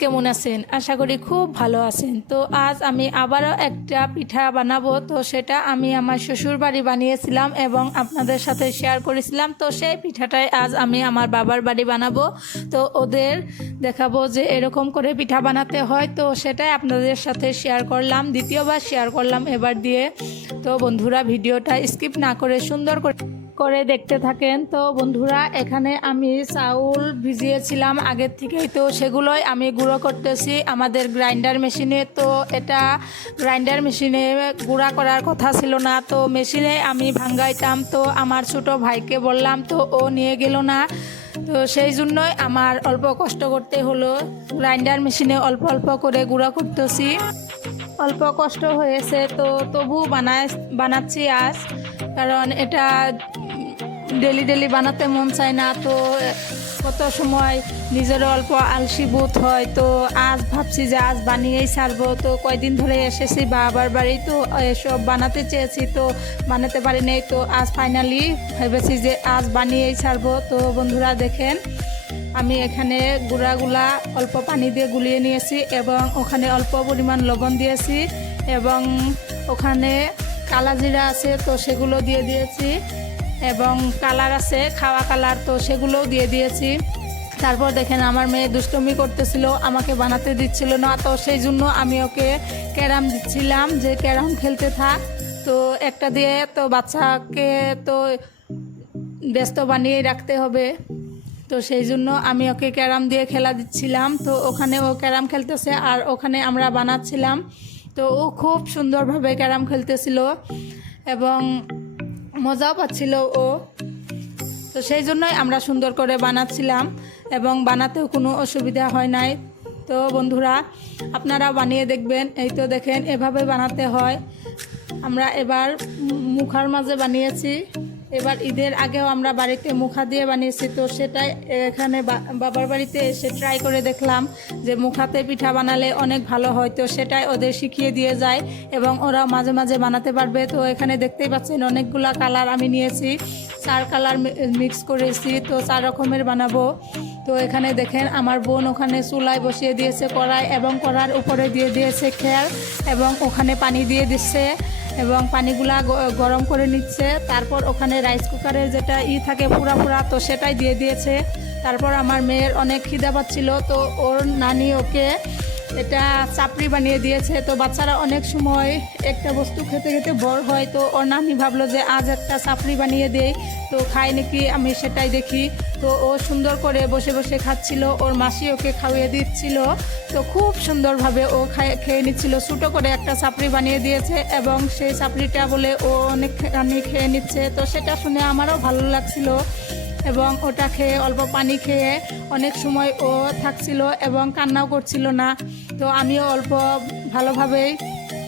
কেমন আছেন? আশা করি খুব ভালো আছেন। তো আজ আমি আবারও একটা পিঠা বানাবো। তো সেটা আমি আমার শ্বশুর বাড়ি বানিয়েছিলাম এবং আপনাদের সাথে শেয়ার করেছিলাম। তো সেই পিঠাটাই আজ আমি আমার বাবার বাড়ি বানাবো। তো ওদের দেখাবো যে এরকম করে পিঠা বানাতে হয়। তো সেটাই আপনাদের সাথে শেয়ার করলাম, দ্বিতীয়বার শেয়ার করলাম এবার দিয়ে। তো বন্ধুরা, ভিডিওটা স্কিপ না করে সুন্দর করে করে দেখতে থাকেন। তো বন্ধুরা, এখানে আমি চাউল ভিজিয়েছিলাম আগের থেকেই। তো সেগুলোই আমি গুঁড়ো করতেছি আমাদের গ্রাইন্ডার মেশিনে। তো এটা গ্রাইন্ডার মেশিনে গুঁড়া করার কথা ছিল না। তো মেশিনে আমি ভাঙ্গাইতাম। তো আমার ছোট ভাইকে বললাম, তো ও নিয়ে গেল না। তো সেই জন্যই আমার অল্প কষ্ট করতে হলো। গ্রাইন্ডার মেশিনে অল্প অল্প করে গুঁড়া করতেছি। অল্প কষ্ট হয়েছে। তো তবু বানায় বানাচ্ছি আজ। কারণ এটা ডেলি ডেলি বানাতে মন চায় না, তো কত সময় নিজের অল্প আলসি বোধ হয়, তো আজ ভাবছি যে আজ বানিয়েই ছাড়বো, তো কয়দিন ধরে এসেছি বাবার বাড়ি, তো এসব বানাতে চেয়েছি, তো বানাতে পারি নাই, তো আজ ফাইনালি ভেবেছি যে আজ বানিয়েই ছাড়বো। তো বন্ধুরা দেখেন, আমি এখানে গুঁড়াগুলা অল্প পানি দিয়ে গুলিয়ে নিয়েছি এবং ওখানে অল্প পরিমাণ লবণ দিয়েছি এবং ওখানে কালা জিরা আছে, তো সেগুলো দিয়ে দিয়েছি। এবং কালার আছে, খাওয়া কালার, তো সেগুলোও দিয়ে দিয়েছি। তারপর দেখেন, আমার মেয়ে দুষ্টমি করতেছিল, আমাকে বানাতে দিচ্ছিল না, তো সেই জন্য আমি ওকে ক্যারাম দিচ্ছিলাম যে ক্যারাম খেলতে থাক। তো একটা দিয়ে তো বাচ্চাকে তো ব্যস্ত বানিয়ে রাখতে হবে। তো সেই জন্য আমি ওকে ক্যারাম দিয়ে খেলা দিচ্ছিলাম, তো ওখানে ও ক্যারাম খেলতেছে আর ওখানে আমরা বানাচ্ছিলাম। তো ও খুব সুন্দরভাবে ক্যারাম খেলতেছিল এবং মজাও পাচ্ছিল ও। তো সেই জন্যই আমরা সুন্দর করে বানাচ্ছিলাম এবং বানাতেও কোনো অসুবিধা হয় নাই। তো বন্ধুরা আপনারা বানিয়ে দেখবেন। এই তো দেখেন, এভাবে বানাতে হয়। আমরা এবার মুখার মাঝে বানিয়েছি। এবার ঈদের আগেও আমরা বাড়িতে মুখা দিয়ে বানিয়েছি, তো সেটাই এখানে বাবার বাড়িতে এসে ট্রাই করে দেখলাম যে মুখাতে পিঠা বানালে অনেক ভালো হয়, তো সেটাই ওদের শিখিয়ে দিয়ে যায় এবং ওরা মাঝে মাঝে বানাতে পারবে। তো এখানে দেখতেই পাচ্ছেন অনেকগুলা কালার আমি নিয়েছি, চার কালার মিক্স করেছি, তো চার রকমের বানাবো। তো এখানে দেখেন আমার বোন ওখানে চুলায় বসিয়ে দিয়েছে কড়াই এবং কড়ার উপরে দিয়ে দিয়েছে খেয়াল এবং ওখানে পানি দিয়ে দিচ্ছে। এবং পানিগুলা গরম করে নিচ্ছে। তারপর ওখানে রাইস কুকারের যেটা ই থাকে পুরা পুরা, তো সেটাই দিয়ে দিয়েছে। তারপর আমার মেয়ের অনেক খিদা পাচ্ছিল, তো ওর নানি ওকে এটা চাপড়ি বানিয়ে দিয়েছে। তো বাচ্চারা অনেক সময় একটা বস্তু খেতে খেতে বড় হয়। তো ওর নানি ভাবলো যে আজ একটা চাপড়ি বানিয়ে দেই। তো খায় নাকি? আমি সেটাই দেখি। তো ও সুন্দর করে বসে বসে খাচ্ছিল। ওর মাসি ওকে খাওয়িয়ে দিচ্ছিল। তো খুব সুন্দরভাবে ও খায়- খেয়ে নিচ্ছিল। ছোটো করে একটা চাপড়ি বানিয়ে দিয়েছে এবং সেই চাপড়িটা বলে ও অনেকখানি খেয়ে নিচ্ছে। তো সেটা শুনে আমারও ভালো লাগছিল। এবং ওটা খেয়ে অল্প পানি খেয়ে অনেক সময় ও থাকছিল এবং কান্নাও করছিল না। তো আমিও অল্প ভালোভাবেই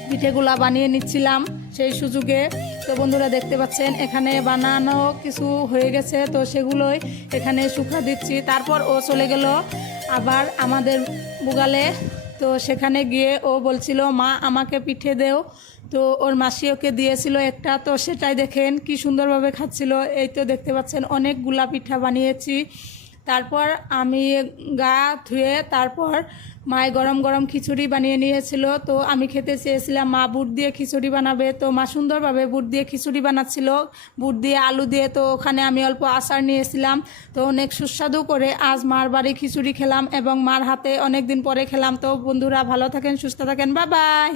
পিঠেগুলা বানিয়ে নিচ্ছিলাম সেই সুযোগে। তো বন্ধুরা দেখতে পাচ্ছেন, এখানে বানানো কিছু হয়ে গেছে। তো সেগুলোই এখানে শুকা দিচ্ছি। তারপর ও চলে গেল আবার আমাদের বুগালে। তো সেখানে গিয়ে ও বলছিল, মা, আমাকে পিঠে দেও। তো ওর মাসি ওকে দিয়েছিল একটা। তো সেটাই দেখেন কি সুন্দরভাবে খাচ্ছিল। এই তো দেখতে পাচ্ছেন, অনেকগুলা পিঠা বানিয়েছি। তারপর আমি গা ধুয়ে তারপর মায় গরম গরম খিচুড়ি বানিয়ে নিয়েছিল। তো আমি খেতে চেয়েছিলাম, মা বুট দিয়ে খিচুড়ি বানাবে। তো মা সুন্দরভাবে বুট দিয়ে খিচুড়ি বানাচ্ছিল। বুট দিয়ে আলু দিয়ে তো ওখানে আমি অল্প আচার নিয়েছিলাম। তো অনেক সুস্বাদু করে আজ মার বাড়ি খিচুড়ি খেলাম এবং মার হাতে অনেক দিন পরে খেলাম। তো বন্ধুরা ভালো থাকেন, সুস্থ থাকেন। Bye bye.